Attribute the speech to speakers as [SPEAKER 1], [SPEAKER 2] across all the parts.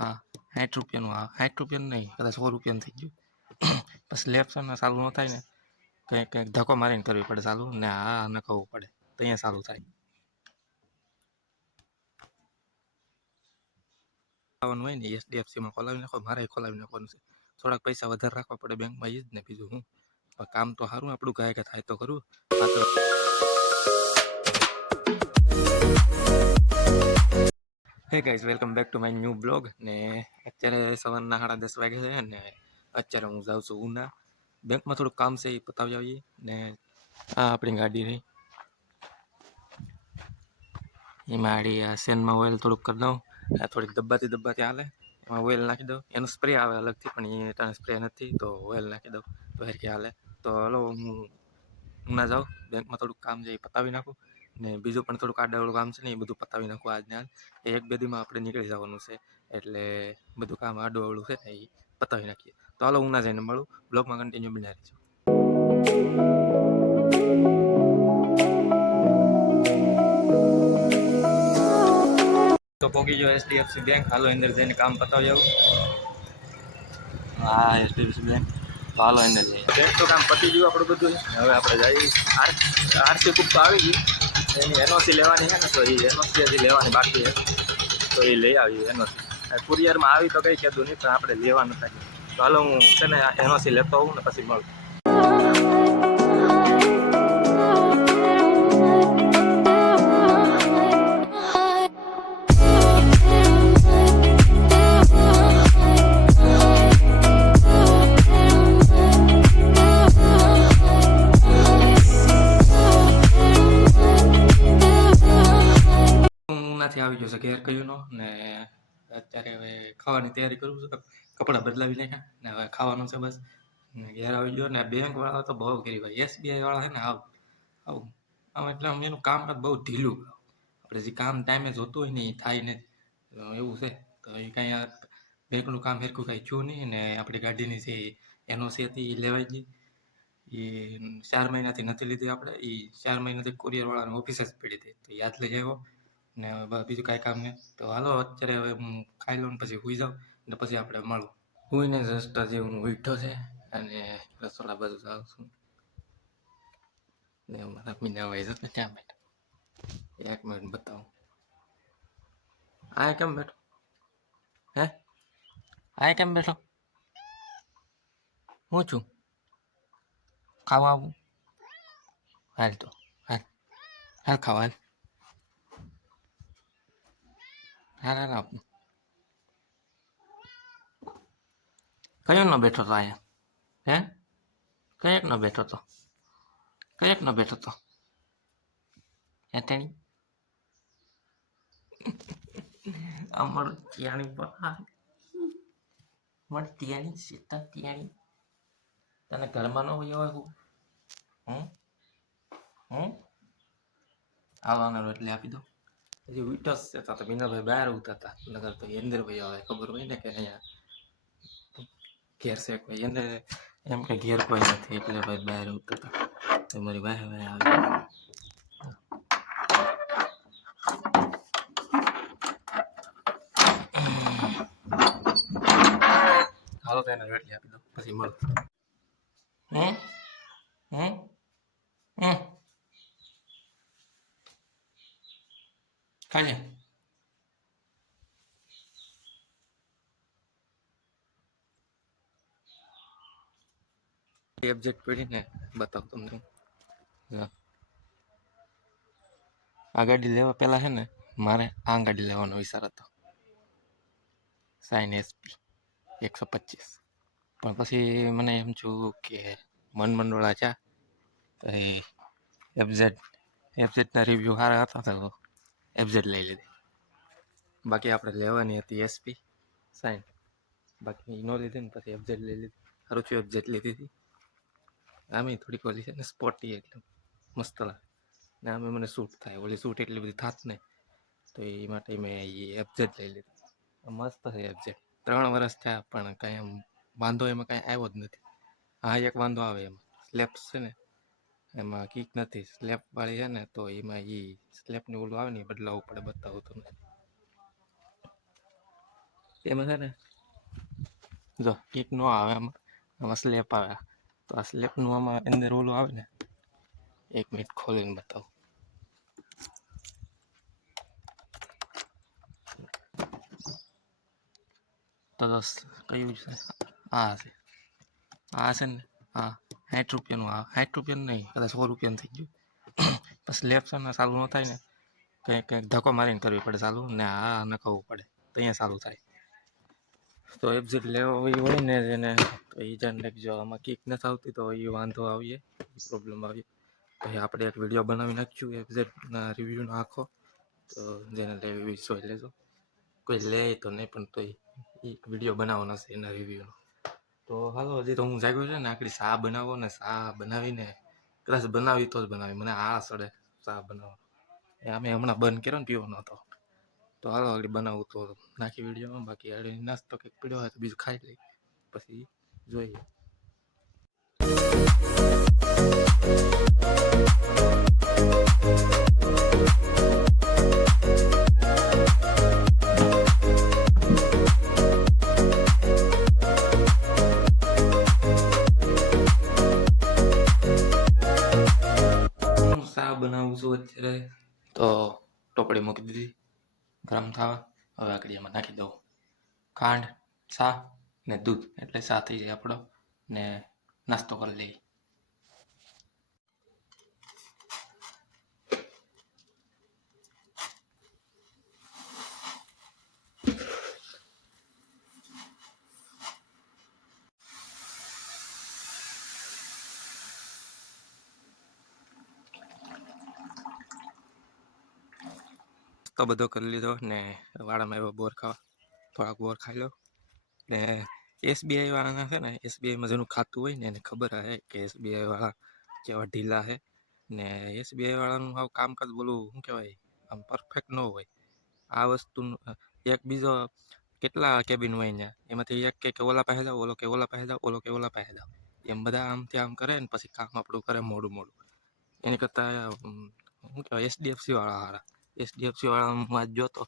[SPEAKER 1] હા, સાઠ રૂપિયાનું, હા, સાઠ રૂપિયાનું નહીં, કદાચ સો રૂપિયાનું થઈ ગયું. પછી લેફ્ટ સાઈડમાં ચાલુ ન થાય ને કંઈક કંઈક ધક્કો મારીને કરવી પડે ચાલુ, ને હા ન કહવું પડે, તો અહીંયા ચાલુ થાય. ખોલાવવાનું હોય ને એચડીએફસીમાં ખોલાવી નાખો, મારે ખોલાવી નાખવાનું છે. થોડાક પૈસા વધારે રાખવા પડે બેંકમાં એ જ ને બીજું હું. કામ તો સારું, આપણું ગાય કે થાય તો ખરું. Hey guys welcome back to my new blog ને અત્યારે સવારના સાડા દસ વાગે છે ને અત્યારે હું જાઉં છું ઉના. બેંકમાં થોડુંક કામ છે એ પતાવી આવીએ. ને આ આપણી ગાડી રહી એમાં આડી આ સેનમાં ઓઇલ થોડુંક કરી દઉં. આ થોડીક દબ્બાથી દબ્બાથી હાલે. એમાં ઓઇલ નાખી દઉં. એનો સ્પ્રે આવે અલગથી, પણ એ ટાણે સ્પ્રે નથી, તો ઓઇલ નાખી દઉં. તો હેરકી હાલે. તો હલો હું ઉના જાઉં. બેંકમાં થોડુંક કામ છે એ પતાવી નાખું. ને બીજું પણ થોડુંક આડાવાળું કામ છે ને એ બધું પતાવી નાખું આજને આજ એ એક બે દીમાં આપણે નીકળી જવાનું છે એટલે બધું કામ આડું છે ને એ પતાવી નાખીએ તો હાલો ઉના જઈને મળું બ્લોગમાં કન્ટિન્યુ બિના રહેજો તો પોગી ગયો એચડીએફસી બેંક હાલો અંદર જઈને કામ પતાવી આવું હા એચડીએફસી બેંક તો હાલો અંદર જઈએ બેંક તો કામ પતી ગયું આપણું બધું હવે આપણે જઈએ આર આરસી બુક તો આવી ગઈ એની એનઓસી લેવાની છે ને, તો એ એનઓસી હજી લેવાની બાકી છે. તો એ લઈ આવી એનઓસી. કુરિયરમાં આવી તો કંઈ કીધું નહીં, પણ આપણે લેવાનું થાય. તો હાલો હું છે ને એનઓસી લેતો આવું ને પછી મળું. આવી ગયો છે ઘેર ને અત્યારે હવે ખાવાની તૈયારી કરું છું કપડાં બદલાવી નાખ્યા ને હવે ખાવાનું છે બસ. ને ઘેર આવી ગયો ને બેંક વાળા તો બહુ ભાઈ. એસબીઆઈ વાળા છે ને આવું આવું. આમ એટલે આમ એનું કામ બહુ ઢીલું. આપણે જે કામ ટાઈમે જોતું હોય ને એ થાય ને એવું છે. તો એ કાંઈ બેંકનું કામ હેરખું કાંઈ થયું નહીં ને આપણી ગાડીની જે એનઓસી હતી એ લેવાઈ ગઈ. એ ચાર મહિનાથી નથી લીધી આપણે. એ ચાર મહિનાથી કુરિયર વાળાની ઓફિસ જ પડી હતી. તો યાદ લઈ આવ્યો. ને બીજું કાંઈ કામ નહીં. તો હાલો, અત્યારે હવે હું ખાઈ લઉં પછી સુઈ જાઉં ને પછી આપણે મળું. હુઈને જસ્ટ હજી હું ઉઠ્યો છે અને રસોડા બાજુ જાઉં છું. ને મારા મીના ભાઈ જતો ત્યાં બેઠો. એક મિનિટ બતાવું. આ કેમ બેઠો? હે? આ કેમ બેઠો? હું છું? ખાવા આવું? હાલ તો, હાલ. હાલ ખાવા, હાલ. હાલ હાલ આપ કયો ન બેઠો તો અહીંયા હે કયેક ન બેઠો તો કયેક બેઠો તો હે તેણી અમારું તિયાણી પર મારી તિયાણી સીતા તિયાણી તને ઘરમાં ન હોય હું હમ હમ આવવાનો એટલે આપી દો હજી વિટસ જતા તો મીનાભાઈ બહાર ઉતા હતા નગર તો અંદર ભાઈ આવે ખબર હોય ને કે અહીંયા ઘેર છે કોઈ એને એમ કે ઘેર કોઈ નથી એટલે ભાઈ બહાર ઉતા હતા તો મારી વાહે વાહે આવે હાલો તો એને રોટલી આપી દો પછી મળો હમ હમ હમ ખાજે એબ્જેક્ટ પડીને બતાવ તમને. આ ગાડી લેવા પહેલાં છે ને મારે આ ગાડી લેવાનો વિચાર હતો. સાઈન એસપી એકસો પચીસ. પણ પછી મને એમ છું કે મન મંડોળા તો એ એફઝેડ એફઝેડના રિવ્યૂ સારા હતા તો એફઝેડ લઈ લીધી. બાકી આપણે લેવાની હતી એસપી સાઈન. બાકી નો લીધી ને પછી એફઝેડ લઈ લીધી. સારું એફઝેડ લીધી હતી. આમે થોડીક ઓલી છે ને સ્પોટી એટલે મસ્ત લાગે. ને આમે મને સૂટ થાય. ઓલી સૂટ એટલી બધી થાત ને તો એ માટે મેં એ એફઝેડ લઈ લીધી. મસ્ત છે એફઝેડ ત્રણ વર્ષ થયા પણ કાંઈ એમ વાંધો એમાં કાંઈ આવ્યો જ નથી. હા, એક વાંધો આવે એમાં. સ્લેબ્સ છે ને. એમાં કિક નથી. સ્લેપ વાળી છે ને તો એમાં એ સ્લેબની ઓલું આવે ને બદલાવવું પડે બતાવું તમને. એમાં છે ને? જો કિક નો આવે આમાં. આમાં સ્લેપ આવે. તો આ સ્લેપનું આમાં અંદર ઓલું આવે ને એક મિનિટ ખોલીને બતાવું. તો કયું છે? આ છે. આ છે ને હા, સાઠ રૂપિયાનું આ સાઠ રૂપિયાનું નહીં, કદાચ સો રૂપિયાનું થઈ ગયું. બસ લેફ્ટ છે ચાલુ ન થાય ને કંઈક કંઈક ધક્કો મારીને કરવી પડે ચાલુ, ને આ ન કહવું પડે, તો અહીંયા ચાલુ થાય. તો એક્ઝિટ લેવી હોય ને એને તો એ જાણ રાખજો આમાં કિક નથી આવતી, તો એ વાંધો આવીએ પ્રોબ્લેમ આવીએ. પછી આપણે એક વીડિયો બનાવી નાખ્યું એબઝેટના રિવ્યૂનો આખો, તો જેને લેવી જોઈ લેજો. કોઈ લે તો નહીં, પણ તોય એક વીડિયો બનાવવાનો છે એના રિવ્યૂનો તો હાલો, હજી તો હું જાગ્યો છે ને, આકડી સા બનાવો ને સા બનાવીને કદાચ બનાવી તો જ બનાવી. મને આ સડે સા બનાવો એ અમે હમણાં બંધ કર્યો ને, પીવાનો હતો. તો હાલો આગળ બનાવું તો નાખી વિડીયોમાં. બાકી આગળ નાસ્તો કંઈક પીડ્યો હોય તો બીજું ખાઈ લઈ પછી જોઈએ. છું અત્યારે તો ટોપડી મૂકી દીધી, ગરમ થવા. હવે આકડી એમાં નાખી દઉં. ખાંડ, ચા ને દૂધ, એટલે ચા થઈ જાય આપણો. ને નાસ્તો કરી લઈએ. તો બધો કરી લીધો ને વાળામાં એવો બોર ખાવા. થોડાક બોર ખાઈ લો. ને એસબીઆઈ વાળાના છે ને, એસબીઆઈમાં જેનું ખાતું હોય ને એને ખબર હે કે એસબીઆઈ વાળા કેવા ઢીલા છે ને એસબીઆઈ વાળાનું હાવ કામકાજ બોલું, શું કહેવાય, આમ પરફેક્ટ ન હોય. આ વસ્તુનું, એક બીજો કેટલા કેબિન હોય અહીંયા એમાંથી એક કે ઓલા પાસે જાઓ, ઓલો કે ઓલા પાસે જાઓ, ઓલો કે ઓલા પાસે જાઓ. એમ બધા આમથી આમ કરે ને પછી કામ આપણું કરે મોડું મોડું. એની કરતાં શું કહેવાય, એચડીએફસી વાળા હારા. એચડીએફસી વાળા હું આજ જોતો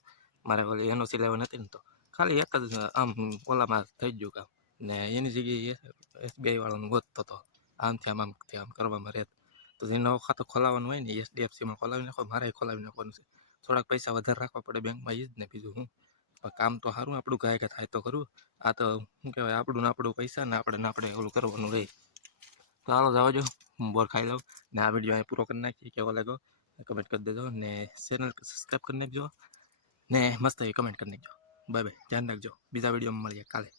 [SPEAKER 1] મારે ઓલી એનઓસી લેવા નથી ને તો ખાલી એક જ આમ ઓલામાં થઈ ગયું કામ ને એની જગ્યાએ એસબીઆઈ વાળાનું વધતો હતો આમથી આમ આમથી આમ કરવામાં રહેતો તો જે નવો ખાતો ખોલાવવાનું હોય ને એચડીએફસીમાં ખોલાવી નાખો મારે ખોલાવી નાખવાનું છે થોડાક પૈસા વધારે રાખવા પડે બેંકમાં એ જ ને બીજું હું કામ તો સારું આપણું ગાય કે થાય તો ખરું આ તો શું કહેવાય આપણું ને આપણું પૈસા ને આપણે ને આપણે ઓલું કરવાનું રહે તો હાલો જવા જો બોર ખાઈ લઉં ને આ વીડિયો અહીં પૂરો કરી નાખીએ કેવો લાગ્યો કમેન્ટ કરી દેજો ને ચેનલ સબસ્ક્રાઈબ કરી નાખજો ને મસ્ત કમેન્ટ કરી નાખજો બાય બાય ધ્યાન રાખજો બીજા વિડીયોમાં મળીએ કાલે